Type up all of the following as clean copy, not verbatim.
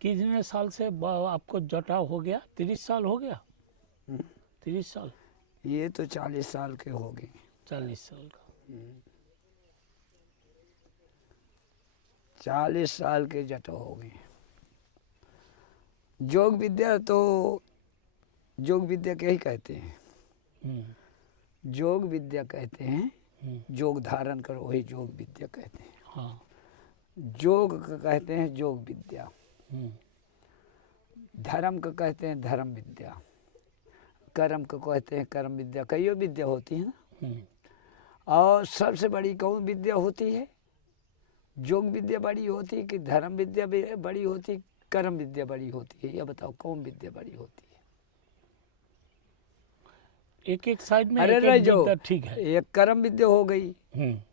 कितने साल से आपको जटा हो गया? 30 साल हो गया? 30 साल? ये तो 40 साल के हो गए। 40 साल का। 40 साल के जटा हो गए। योग विद्या तो योग विद्या क्या ही कहते हैं, योग विद्या कहते हैं, योग धारण करो वही योग विद्या कहते हैं। हाँ। योग का कहते हैं योग विद्या, धर्म का कहते हैं धर्म विद्या, कर्म को कहते हैं कर्म विद्या। कई विद्या होती है ना, और सबसे बड़ी कौन विद्या होती है? योग विद्या बड़ी होती है कि धर्म विद्या बड़ी होती है, कर्म विद्या बड़ी होती है? ये बताओ कौन विद्या बड़ी होती है? एक एक साइड में अरे एक रह एक जाओ, विद्या ठीक है। एक कर्म विद्या हो गई,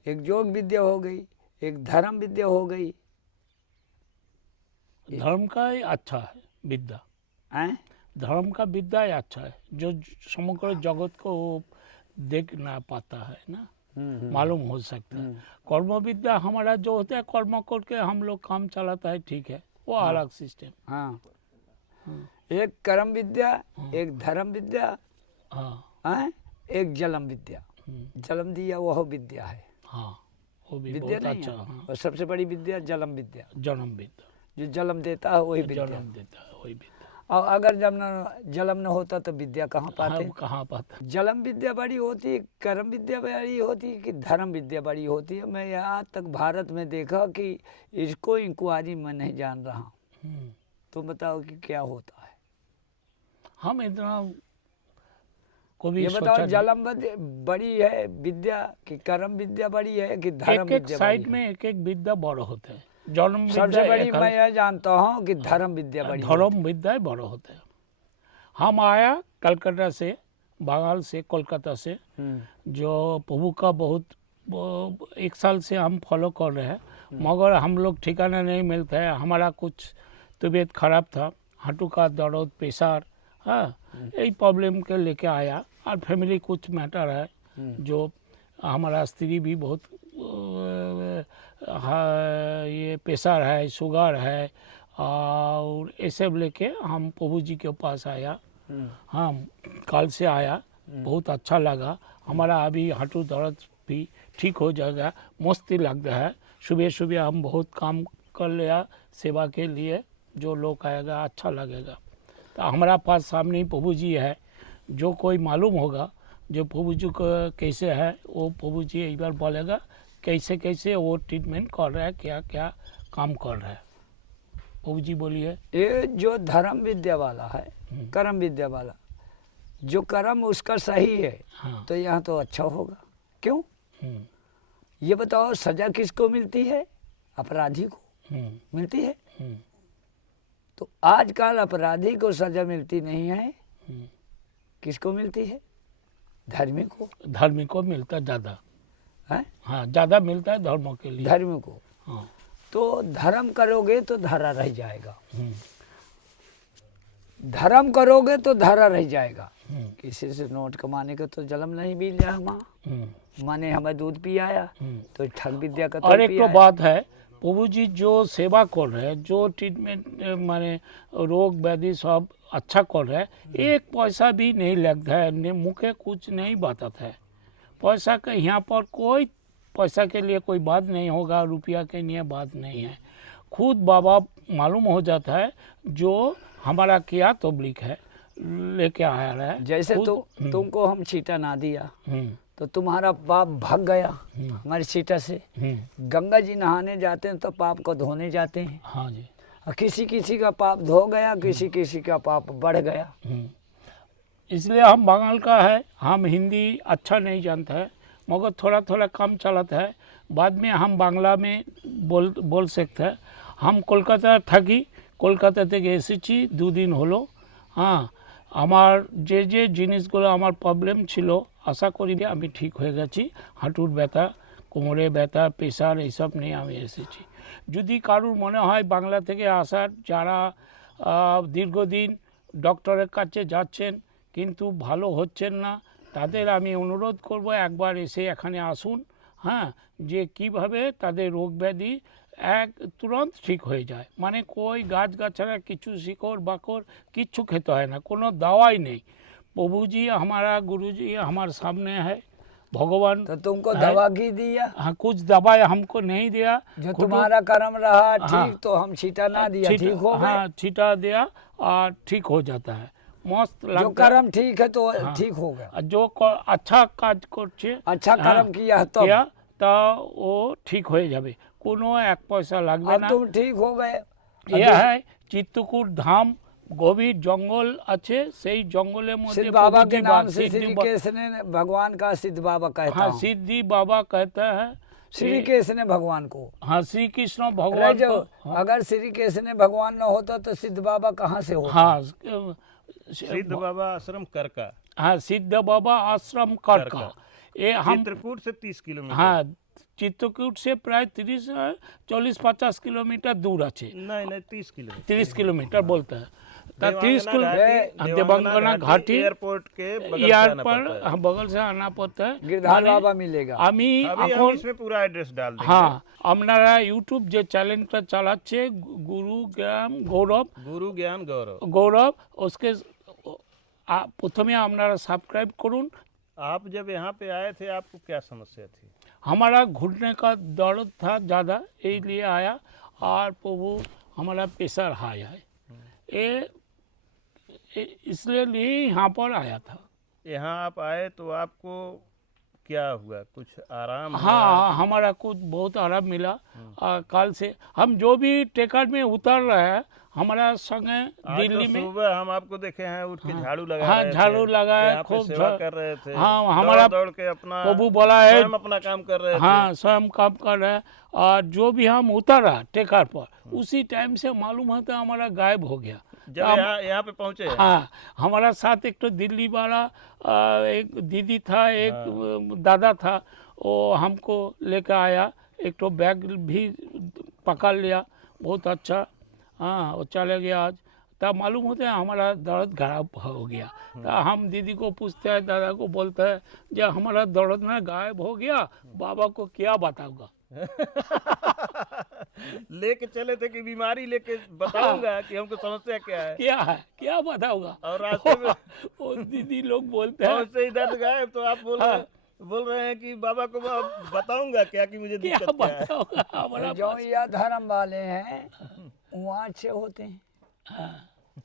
एक योग विद्या हो गई, एक धर्म विद्या हो गई। धर्म का ही अच्छा है विद्या, धर्म का विद्या ही अच्छा है, जो समग्र जगत को देख ना पाता है ना, मालूम हो सकता है। कर्म विद्या हमारा जो होता है, कर्म करके हम लोग काम चलाता है, ठीक है, वो अलग सिस्टम। हाँ, एक कर्म विद्या, एक धर्म विद्या, हाँ, एक जलम विद्या। जलम दिया वह विद्या है। हाँ, वो भी विद्या बहुत नहीं अच्छा। है। हाँ। और सबसे बड़ी विद्या जलम विद्या, जन्म विद्या, जो जलम देता है वही विद्या। जन्म देता है वही विद्या। और अगर जलम न होता तो विद्या कहाँ पाते? कहाँ पाते? जलम विद्या बड़ी होती है, कर्म विद्या बड़ी होती है कि धर्म विद्या बड़ी होती है? मैं यहाँ तक भारत में देखा कि इसको इंक्वायरी मैं नहीं जान रहा हूँ। तुम बताओ कि क्या होता है? हम इतना को भी ये बताओ, जलम बड़ी है विद्या कि कर्म विद्या बड़ी है कि धर्म विद्या? एक साइड में एक एक विद्या बड़ा होता है। जन्म सबसे बड़ी मैं यह जानता हूँ कि धर्म विद्या बड़ी, धर्म विद्या बड़ा होता है। हम आया कलकत्ता से, बंगाल से, कोलकाता से, जो प्रभु का बहुत 1 साल से हम फॉलो कर रहे हैं, मगर हम लोग ठिकाना नहीं मिलता है। हमारा कुछ तबीयत खराब था, हाथों का दर्द, प्रेशर, हाँ, यही प्रॉब्लम के लेके आया। और फैमिली कुछ मैटर है, जो हमारा स्त्री भी बहुत ये प्रेशर है, शुगर है, और ये सब लेके हम प्रभु जी के पास आया। हाँ, कल से आया, बहुत अच्छा लगा। हमारा अभी हाथों दर्द भी ठीक हो जाएगा, मस्ती लगता है। सुबह सुबह हम बहुत काम कर लिया सेवा के लिए, जो लोग आएगा अच्छा लगेगा। तो हमारा पास सामने ही प्रभु जी है, जो कोई मालूम होगा जो प्रभु जी को कैसे है, वो प्रभु जी एक बार बोलेगा कैसे कैसे वो ट्रीटमेंट कर रहा है, क्या क्या काम कर रहा है। प्रभु जी बोलिए। ये जो धर्म विद्या वाला है, कर्म विद्या वाला, जो कर्म उसका सही है, हाँ, तो यहाँ तो अच्छा होगा। क्यों? ये बताओ, सजा किसको मिलती है? अपराधी को मिलती है। तो आजकल अपराधी को सजा मिलती नहीं है, किसको मिलती है? धर्मी को। धर्मी को मिलता ज़्यादा है, हाँ, ज़्यादा मिलता है धर्म के लिए, धर्मी को। हाँ। तो धर्म करोगे तो धारा रह जाएगा, धर्म करोगे तो धारा रह जाएगा। किसी से नोट कमाने का तो जलम नहीं मिल जाए। माने हमें दूध पियाया तो ठग विद्या का। और एक तो बात है, प्रभु जी जो सेवा कर रहे हैं, जो ट्रीटमेंट माने रोग व्याधि सब अच्छा कर रहे हैं, एक पैसा भी नहीं लगता है, मुखे कुछ नहीं बताता है। पैसा का यहाँ पर कोई पैसा के लिए कोई बात नहीं होगा, रुपया के लिए बात नहीं है। खुद बाबा मालूम हो जाता है जो हमारा क्या तबलीग है लेके आया रहा है। जैसे तुमको हम छीटा ना दिया तो तुम्हारा पाप भाग गया हमारी छीटा से। गंगा जी नहाने जाते हैं तो पाप को धोने जाते हैं। हाँ जी। किसी किसी का पाप धो गया, किसी किसी का पाप बढ़ गया। इसलिए हम बंगाल का है, हम हिंदी अच्छा नहीं जानता है, मगर थोड़ा थोड़ा काम चलाता है। बाद में हम बांग्ला में बोल सकते हैं। हम कोलकाता থাকি, কলকাতা থেকে এসেছি 2 দিন হলো। হ্যাঁ, আমার যে জিনিসগুলো আমার প্রবলেম ছিল আশা করি আমি ঠিক হয়ে গেছি। হাঁটুর ব্যথা, কোমরে ব্যথা, প্রেশার এইসব নিয়ে আমি এসেছি। যদি কারুর মনে হয় বাংলা থেকে আসার, যারা দীর্ঘদিন ডক্টরের কাছে যাচ্ছেন কিন্তু ভালো হচ্ছেন না, তাদের আমি অনুরোধ করব একবার এসে এখানে আসুন। হ্যাঁ, যে কিভাবে তাদের রোগ ব্যাধি এক তুরন্ত ঠিক হয়ে যায়, মানে কই গাছ গাছড়া কিছু শিকড় বাকড় কিচ্ছু খেতে হয় না, কোনো দাওয়াই नहीं। प्रभु जी हमारा गुरु जी हमारे सामने है, भगवान तो तुमको है। दवा की दिया, हाँ, कुछ दवाई हमको नहीं दिया, जो खुद तुम्हारा कर्म रहा ठीक, हाँ। तो हम छीटा ना दिया, छीटा- ठीक हो गए। हाँ छीटा दिया और ठीक हो जाता है, मस्त जो लगता है। कर्म ठीक है तो हाँ। ठीक हो गया। और जो अच्छा কাজ করছে, अच्छा कर्म किया तो किया তা ও ঠিক হয়ে যাবে, কোনো এক পয়সা লাগবে अब না। तुम ठीक हो गए। এ है চিত্তকূট ধাম, গভীর জঙ্গল আছে, সেই জঙ্গলের মধ্যে सिद्ध बाबा के প্রভুজি नाम से सिद्धि श्री बा- केश ने भगवान का सिद्ध बाबा कहता हाँ हूँ। सिद्धि बाबा कहता है श्री केश ने भगवान को। हाँ श्री कृष्ण रह भगवान जाओ, को। अगर श्री केश ने भगवान न होता तो सिद्ध बाबा कहाँ से होता? हाँ सिद्ध बाबा आश्रम करका, हाँ सिद्ध बाबा आश्रम करका, करका। ये हम चित्रकूट से 30 किलोमीटर। हाँ चित्रकूट से प्राय 40-50 किलोमीटर दूर আছে, नहीं नहीं 30 किलोमीटर। 30 किलोमीटर बोलता है। तो 30 देवांगना किलोमीटर देवांगना घाटी एयरपोर्ट के बगल से यार आना पर पड़ता है। हाँ, बगल से आना पड़ता है। गिरधार মানে बाबा मिलेगा। আমি अभी हम এখন इसमें पूरा एड्रेस डाल देंगे। হ্যাঁ আপনারা ইউটিউব যে চ্যানেলটা চালাচ্ছে গুরুগ্রাম গৌরব गुरु ज्ञान गौरव। গৌরব उसके প্রথমে আপনারা সাবস্ক্রাইব করুন। आप जब यहाँ पे आए थे आपको क्या समस्या थी? हमारा घुटने का दर्द था ज़्यादा, इसलिए आया, और प्रभु हमारा प्रेशर हाई है, इसलिए यहाँ पर आया था। यहाँ आप आए तो आपको क्या हुआ, कुछ आराम हुआ? हाँ हमारा कुछ बहुत आराम मिला। कल से हम जो भी टेकर में उतर रहे हैं, हमारा संगे आज दिल्ली तो में सुबह हम आपको देखे हैं उठ के झाड़ू लगा हाँ, रहे थे, झाड़ू लगाए, यहाँ पे खूब सेवा झा- कर रहे थे। हाँ, हमारा दौड़ के अपना प्रभु बोला है स्वयं अपना काम कर रहे थे। हाँ स्वयं काम कर रहे हैं, और जो भी हम उतरा टेकर पर उसी टाइम से मालूम होता हमारा गायब हो गया। जब यहाँ पे पहुँचे हाँ हमारा साथ एक तो दिल्ली वाला एक दीदी था, एक दादा था, वो हमको लेकर आया, एक तो बैग भी पकड़ लिया, बहुत अच्छा। हाँ वो चले गया आज, तब मालूम होता है हमारा दर्द गायब हो गया। तो हम दीदी को पूछते हैं, दादा को बोलते हैं, जब हमारा दर्द ना गायब हो गया, बाबा को क्या बताऊंगा। लेके चले थे कि बीमारी लेके बताऊंगा कि हमको समस्या क्या है, क्या है क्या बताऊंगा। और रास्ते में वो दीदी लोग बोलते हैं पहुँच से इधर गायब, तो आप बोल रहे हैं कि बाबा को मैं बताऊंगा क्या कि मुझे क्या दिक्कत क्या है। बताऊंगा हमारा जो यह धर्म वाले हैं वहाँ अच्छे होते हैं। हाँ,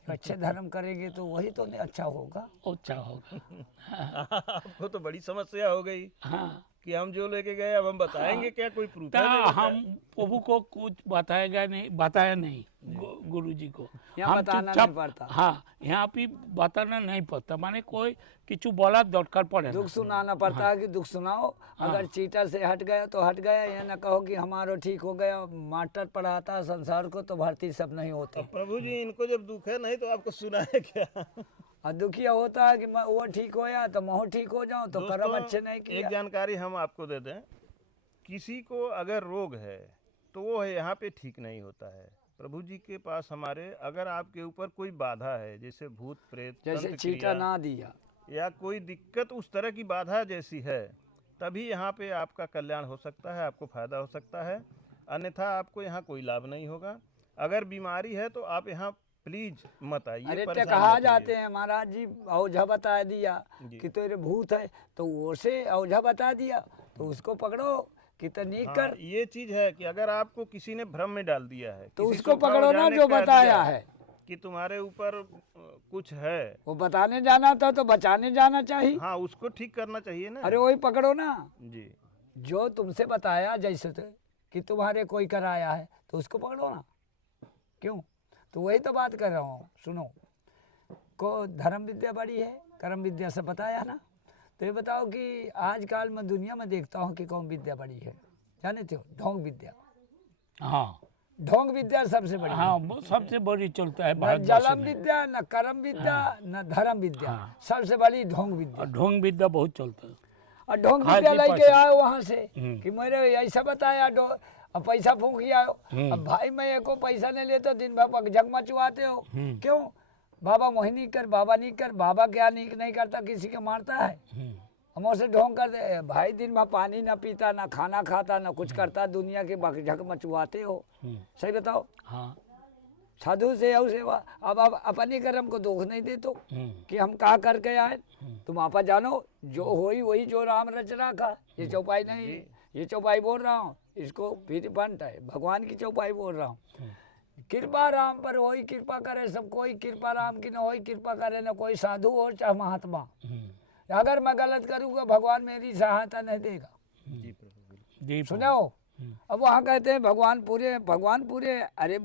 अच्छे धर्म करेंगे तो वही तो अच्छा होगा। अच्छा होगा। आपको तो बड़ी समस्या हो गई हाँ कि हम जो लेके गए अब हम बताएंगे क्या, कोई प्रूफ है? तो हम प्रभु को कुछ बताया नहीं गुरु जी को, यहाँ हम बताना चुपचाप- नहीं पड़ता। हाँ यहाँ पे बताना नहीं पड़ता, माने कोई किचु बोला दरकार पड़े ना। दुख सुनाना पड़ता है कि दुख सुनाओ, अगर चीटर से हट गया तो हट गया, ये ना कहो कि हमारा ठीक हो गया। मास्टर पढ़ाता है संसार को तो भर्ती सब नहीं होते। प्रभु जी इनको जब दुख है नहीं तो आपको सुनाए क्या? और दुखिया होता है कि वो ठीक होया तो मैं ठीक हो जाऊं, तो कर्म दोस्तों, अच्छे नहीं किया। एक जानकारी हम आपको दे दें, किसी को अगर रोग है तो वो यहाँ पे ठीक नहीं होता है। प्रभु जी के पास हमारे अगर आपके ऊपर कोई बाधा है, जैसे भूत प्रेत, जैसे तंत्र चीटा क्रिया, ना दिया, या कोई दिक्कत उस तरह की बाधा जैसी है, तभी यहाँ पे आपका कल्याण हो सकता है, आपको फायदा हो सकता है, अन्यथा आपको यहाँ कोई लाभ नहीं होगा। अगर बीमारी है तो आप यहाँ प्लीज मत आइए, अरे परेशान कहा मत जाते होइए। हैं महाराज जी औझा बता दिया कि तेरे भूत है, तो उसे औझा बता दिया तो उसको पकड़ो कि तनिक हाँ, कर, ये चीज है कि अगर आपको किसी ने भ्रम में डाल दिया है तो किसी उसको सुखाव पकड़ो ना जाने जो कह बताया दिया है। कि तुम्हारे ऊपर कुछ है, वो बताने जाना था तो बचाने जाना चाहिए। हाँ उसको ठीक करना चाहिए ना। अरे वही पकड़ो ना जी जो तुमसे बताया, जैसे तो कि तुम्हारे कोई कराया है तो उसको पकड़ो ना, क्यों? तो वही तो बात कर रहा हूँ। सुनो, को धर्म विद्या बड़ी है, कर्म विद्या से बताया ना। तो ये बताओ कि आजकल मैं दुनिया में देखता हूँ कि कौन विद्या बड़ी है, जानते हो? ढोंग विद्या। हाँ ढोंग विद्या सबसे बड़ी हाँ वो सबसे बड़ी चलता है न भारतवर्ष जलम में। विद्या, न कर्म विद्या, न धर्म विद्या, हाँ। सबसे बड़ी ढोंग विद्या। और ढोंग विद्या बहुत चलता है। और ढोंग हाँ विद्या जी, लेके पास- आए वहाँ से हम्म। कि मेरे ऐसा बताया, अब पैसा फूंक आओ। अब भाई मैं एको पैसा नहीं लेता, दिन भर जगमा चुआते हो, क्यों? बाबा मोहिनी कर, बाबा नहीं कर, बाबा क्या नहीं करता, किसी के मारता है। हम उसे ढोंग कर दे भाई, दिन भर पानी ना पीता, ना खाना खाता, ना कुछ करता, दुनिया के झक मचवाते हो। सही बताओ। हाँ। साधु से औ सेवा। अब अपने कर्म को दोष नहीं दे तो कि हम कहा करके आए। तुम आपा जानो जो होई वही जो राम रच रखा। ये चौपाई नहीं, ये चौपाई बोल रहा हूँ, इसको फिर पंट है, भगवान की चौपाई बोल रहा हूँ। कृपा राम पर होई, कृपा करे सब कोई, कृपा राम की न होई, कृपा करे न कोई, साधु हो चाहे महात्मा। अगर मैं गलत करूँगा भगवान मेरी सहायता नहीं देगा। जी प्रभु। जी सुनो। अब वहाँ कहते हैं भगवान पूरे, अरे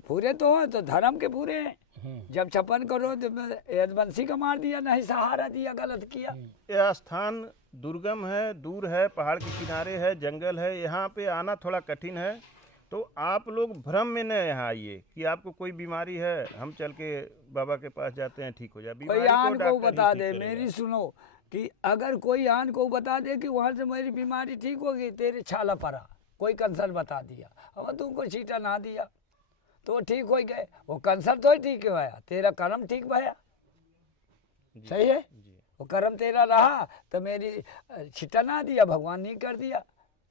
पूरे तो हैं तो धर्म के पूरे हैं। जब 56 करो तो यदवंशी का मार दिया, नहीं सहारा दिया, गलत किया। यह स्थान दुर्गम है, दूर है, पहाड़ के किनारे है, जंगल है, यहाँ पे आना थोड़ा कठिन है। तो आप लोग भ्रम में न यहाँ आइए कि आपको कोई बीमारी है, हम चल के बाबा के पास जाते हैं ठीक हो जाए। कोई आन को बता दे, मेरी सुनो, कि अगर कोई आन को बता दे कि वहाँ से मेरी बीमारी ठीक होगी, तेरे छाला पड़ा, कोई कैंसर बता दिया, अब तुमको छीटा ना दिया तो ठीक हो गए, वो कैंसर तो ही ठीक हुआ, तेरा कर्म ठीक भया। सही है। वो कर्म तेरा रहा तो मेरी छीटा ना दिया, भगवान नहीं कर दिया,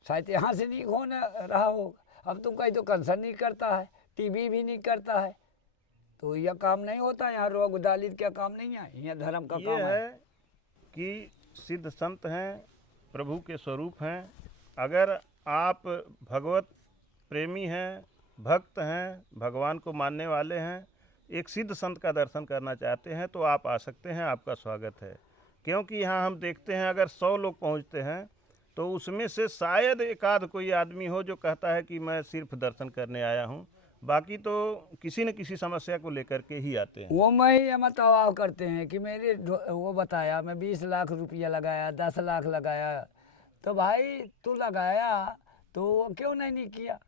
शायद यहाँ से नहीं होने रहा होगा। अब तुम कहीं तो कैंसर नहीं करता है, टीबी भी नहीं करता है, तो यह काम नहीं होता। यहाँ रोग दालित क्या काम नहीं है, यहाँ धर्म का काम है कि सिद्ध संत हैं, प्रभु के स्वरूप हैं। अगर आप भगवत प्रेमी हैं, भक्त हैं, भगवान को मानने वाले हैं, एक सिद्ध संत का दर्शन करना चाहते हैं तो आप आ सकते हैं, आपका स्वागत है। क्योंकि यहाँ हम देखते हैं अगर 100 लोग पहुँचते हैं तो उसमें से शायद एक आध कोई आदमी हो जो कहता है कि मैं सिर्फ दर्शन करने आया हूँ, बाकी तो किसी न किसी समस्या को लेकर के ही आते हैं। वो मैं ही मतवाव करते हैं कि मेरे वो बताया मैं 20 लाख रुपया लगाया, 10 लाख लगाया, तो भाई तू लगाया तो वो क्यों नहीं किया।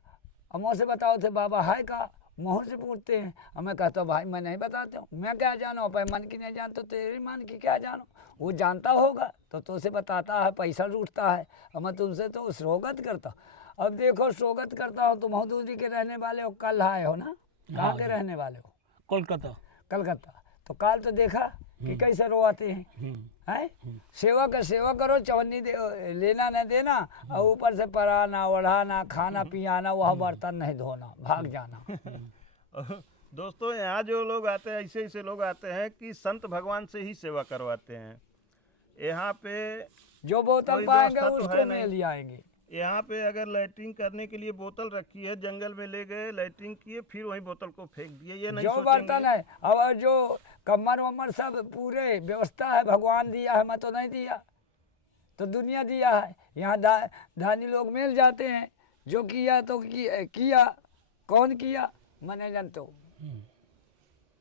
हम से बताओ थे बाबा है का, मुँह से पूछते हैं। हमें कहता भाई मैं नहीं बताता हूँ, मैं क्या जानो, अपन मन की नहीं जानता, तेरी मन की क्या जानो। वो जानता होगा तो तुझसे बताता है, पैसा लूटता है, मैं तुमसे तो स्वागत करता। अब देखो स्वागत करता हो, तुम दूरी के रहने वाले हो, कल आए हो ना, कहाँ के रहने वाले हो? कोलकाता। कलकत्ता। तो कल तो देखा कि कैसे रोआते हैं, हैं? सेवा करो, चवन्नी लेना न देना, और ऊपर से पराना ओढ़ाना, खाना पियाना, वह बर्तन नहीं धोना, भाग जाना। दोस्तों यहाँ जो लोग आते हैं, ऐसे लोग आते हैं कि संत भगवान से ही सेवा करवाते हैं। यहाँ पे जो बोतल पाएंगे उसको में ले आएंगे। यहाँ पे अगर लैट्रिन करने के लिए बोतल रखी है, जंगल में ले गए, लैट्रिन किए, फिर वही बोतल को फेंक दिए, ये नहीं जो बर्तन है और जो कमर वमर सब पूरे व्यवस्था है, भगवान दिया है, मैं तो नहीं दिया, तो दुनिया दिया है। यहाँ धानी लोग मिल जाते हैं, जो किया तो किया, कौन किया मैं नहीं जानता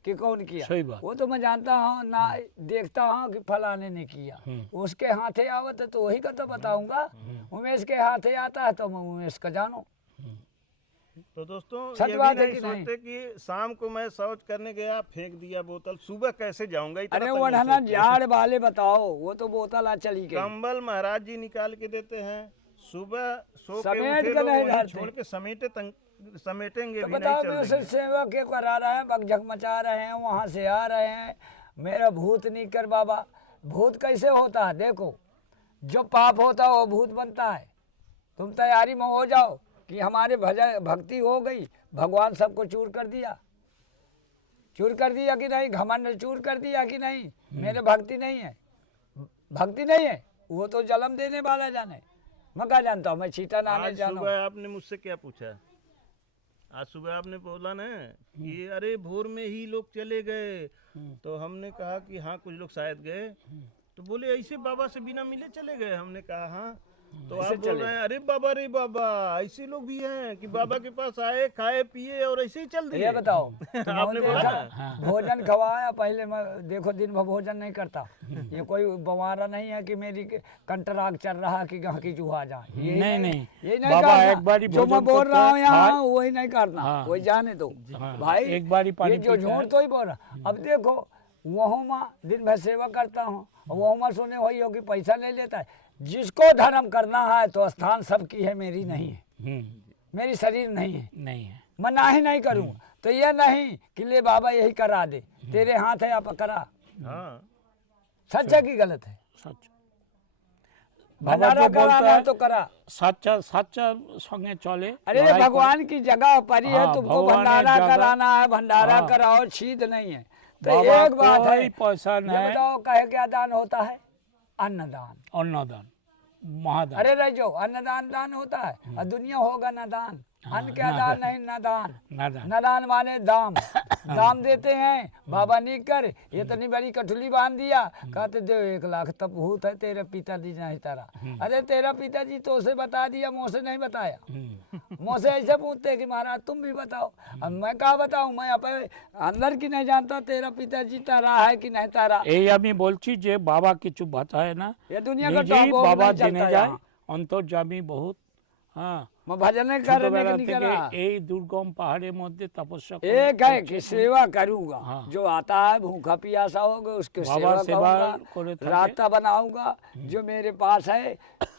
कि कौन किया, सही बात। वो तो मैं जानता हूँ ना, देखता हूँ कि फलाने ने किया, उसके हाथे आवत है तो वही का तो बताऊंगा। उमेश के हाथे आता है तो मैं उमेश का जानू। तो दोस्तों सच ये बात भी है नहीं कि सोचते कि शाम को मैं शौच करने गया, फेंक दिया बोतल, सुबह कैसे जाऊंगा। अरे वढ़ना झाड़ वाले बताओ, वो तो बोतल आ चली गई। कंबल महाराज जी निकाल के देते हैं, सुबह सो के समेट उठे के लोग नहीं वहीं रहते। छोड़ के समेटेंगे तो भी बताओ नहीं, मैं चल उसे देंगे। सेवा के करा रहे हैं, बकझक मचा रहे हैं, वहाँ से आ रहे हैं, मेरा भूत नहीं कर बाबा। भूत कैसे होता है देखो, जो पाप होता है वो भूत बनता है। तुम तैयारी में हो जाओ कि हमारे भक्ति हो गई, भगवान सबको चूर कर दिया कि नहीं, घमंड चूर कर दिया कि नहीं, मेरे भक्ति नहीं है, वो तो जन्म देने वाला जाने, मैं क्या जानता हूँ, मैं छीटा ना आज जानू। सुबह आपने मुझसे क्या पूछा? आज सुबह आपने बोला ना कि अरे भोर में ही लोग चले गए, तो हमने कहा कि हाँ कुछ लोग शायद गए, तो बोले ऐसे बाबा से बिना मिले चले गए। हमने कहा हाँ, तो आप बोल रहे हैं अरे बाबा ऐसे लोग भी हैं कि बाबा के पास आए, खाए पिए और ऐसे ही चल दिए। ये बताओ आपने बोला देखा, भोजन खवाया पहले, मैं देखो दिन भर भोजन नहीं करता, ये कोई बवारा नहीं है कि मेरी कंटराग चल रहा कि गाँव की चूहा जाए, नहीं ये नहीं बाबा करना। एक बारी जो मैं बोल रहा हूँ यहाँ वही नहीं करना, हाँ। वही जाने दो भाई, एक बारी पानी ये जो झूठ तो ही बोल रहा। अब देखो वहाँ माँ दिन भर सेवा करता हूँ, वहाँ माँ सुने वही होगी पैसा ले लेता है। जिसको धर्म करना है तो स्थान सबकी है, मेरी नहीं है, मेरी शरीर नहीं है, मैं ना ही नहीं करूँ। तो ये नहीं कि ले बाबा यही करा दे, तेरे हाथ है आप करा। हाँ सच है कि गलत है? सच। बाबा भंडारा जो बोलता कराना है तो करा। सच्चा सच्चा संगे चले। अरे लड़ाई भगवान की जगह पर ही है, हाँ, तुमको भगवान है भंडारा जगह। कराना है, भंडारा हाँ। कराओ, छीद नहीं है। तो बाबा एक बात है, कोई पैसा ये नहीं। बताओ कहे क्या दान होता है? अन्नदान। अन्नदान महादान। अरे रह जाओ, अन्नदान दान होता है और दुनिया होगा ना दान। अन्न क्या दान नहीं, ना दान। नादान। नादान माने दाम। दाम देते हैं बाबा नहीं कर, इतनी बड़ी कठुली बांध दिया, कहते दे 1 लाख तब भूत है तेरे पिताजी नहीं तारा। अरे तेरा पिताजी तो उसे बता दिया, मुझसे नहीं बताया। मुझसे ऐसे पूछते कि महाराज तुम भी बताओ। अब मैं क्या बताऊं, मैं अपने अंदर की नहीं जानता तेरा पिताजी तारा है कि नहीं तारा। এই আমি বলছি যে বাবা কিছু বাঁচায় না, ये दुनिया का নিজেই टॉप বাবা नहीं জেনে चलता যায় यहाँ। অন্তর্যামী বহুত। হ্যাঁ, मैं भजन करने ছোটবেলা के नहीं থেকে करा। এই দুর্গম পাহাড়ের মধ্যে তপস্যা एक है कि सेवा करूंगा, हाँ। जो आता है भूखा पियासा होगा उसके बाबा सेवा सेवा करूंगा, करे थाके। रास्ता बनाऊंगा, जो मेरे पास है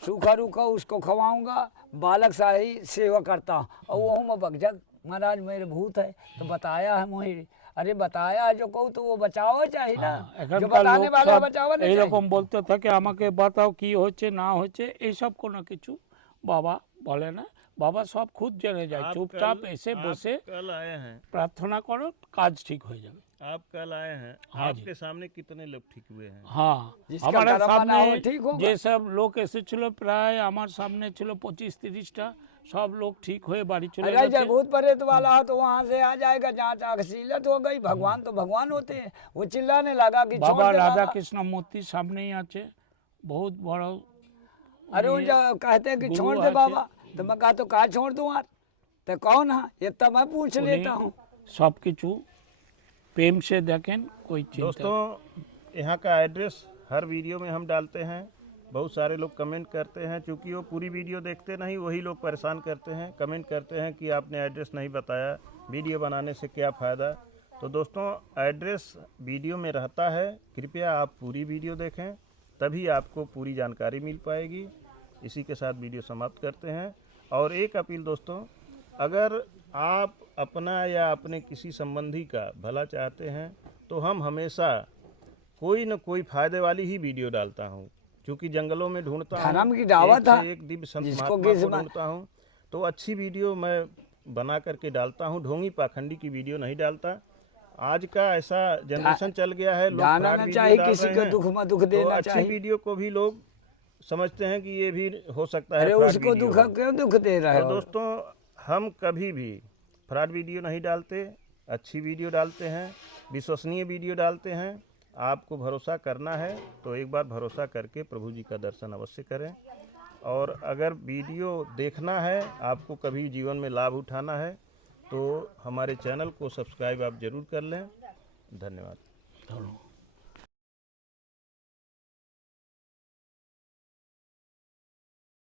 सूखा रूखा उसको खवाऊंगा, बालक सा ही सेवा करता हूँ। और वो मैं बगजग महाराज मेरे भूत है तो बताया है मुझे। अरे बताया है जो कहूँ तो वो बचाओ चाहिए ना, जो এখানকার बताने লোক वाला সব बचाओ ना এইরকম चाहिए। বলতে থাকে আমাকে বাতাও কি হচ্ছে না হচ্ছে, এইসব কোনো কিছু বাবা বলে না। বাবা সব খুদ জেনে যায়, आप চুপচাপ कल- এসে आप বসে कल आए हैं, প্রার্থনা করো, কাজ ঠিক হয়ে যাবে। आप कल आए हैं, हाँ जी। आपके सामने कितने लोग ठीक हुए हैं? হ্যাঁ, जिसका আমার गला बना সামনে हो ठीक होगा। যেসব লোক এসেছিল প্রায় আমার সামনে ছিল 25-30টা, সব लोग ठीक হয়ে বাড়ি চলে अरे গেছে। जब भूत प्रेत वाला हो तो वहाँ से आ जाएगा, जहाँ अक्षीलत हो गई। भगवान तो भगवान होते हैं। वो चिल्लाने लगा कि छोड़ বাবা दे রাধা बाबा। কৃষ্ণ মূর্তি সামনেই আছে, बहुत বড়। अरे वो जो कहते हैं कि गुरु छोड़ दे है बाबा, तो मैं कहा तो कहा छोड़ दूँ यार, तो कौन है ये, तब मैं पूछ लेता हूँ। सब কিছু प्रेम से देखें, कोई चिंता दोस्तों यहाँ का एड्रेस हर वीडियो में हम डालते हैं। बहुत सारे लोग कमेंट करते हैं, चूँकि वो पूरी वीडियो देखते नहीं, वही लोग परेशान करते हैं, कमेंट करते हैं कि आपने एड्रेस नहीं बताया, वीडियो बनाने से क्या फ़ायदा। तो दोस्तों एड्रेस वीडियो में रहता है, कृपया आप पूरी वीडियो देखें, तभी आपको पूरी जानकारी मिल पाएगी। इसी के साथ वीडियो समाप्त करते हैं। और एक अपील दोस्तों, अगर आप अपना या अपने किसी संबंधी का भला चाहते हैं तो हम हमेशा कोई न कोई फ़ायदे वाली ही वीडियो डालता हूँ, क्योंकि जंगलों में ढूंढता हूँ, धर्म की दावत एक से है, एक दिव्य संत जिसको महात्मा किस को बात- ढूंढता हूँ, तो अच्छी वीडियो मैं बना करके डालता हूँ। ढोंगी पाखंडी की वीडियो नहीं डालता। आज का ऐसा जनरेशन चल गया है, लोग डालना फ्रॉड ना वीडियो चाहिए, डाल किसी रहे को हैं, दुख में दुख तो देना अच्छी चाहिए। वीडियो को भी लोग समझते हैं कि ये भी हो सकता है अरे फ्रॉड उसको वीडियो दुख हो। क्यों दुख दे रहे तो हो? दोस्तों हम कभी भी फ्रॉड वीडियो नहीं डालते, अच्छी वीडियो डालते हैं, विश्वसनीय वीडियो डालते हैं। आपको भरोसा करना है तो एक बार भरोसा करके प्रभु जी का दर्शन अवश्य करें। और अगर वीडियो देखना है, आपको कभी जीवन में लाभ उठाना है, तो हमारे चैनल को सब्सक्राइब आप ज़रूर कर लें। धन्यवाद।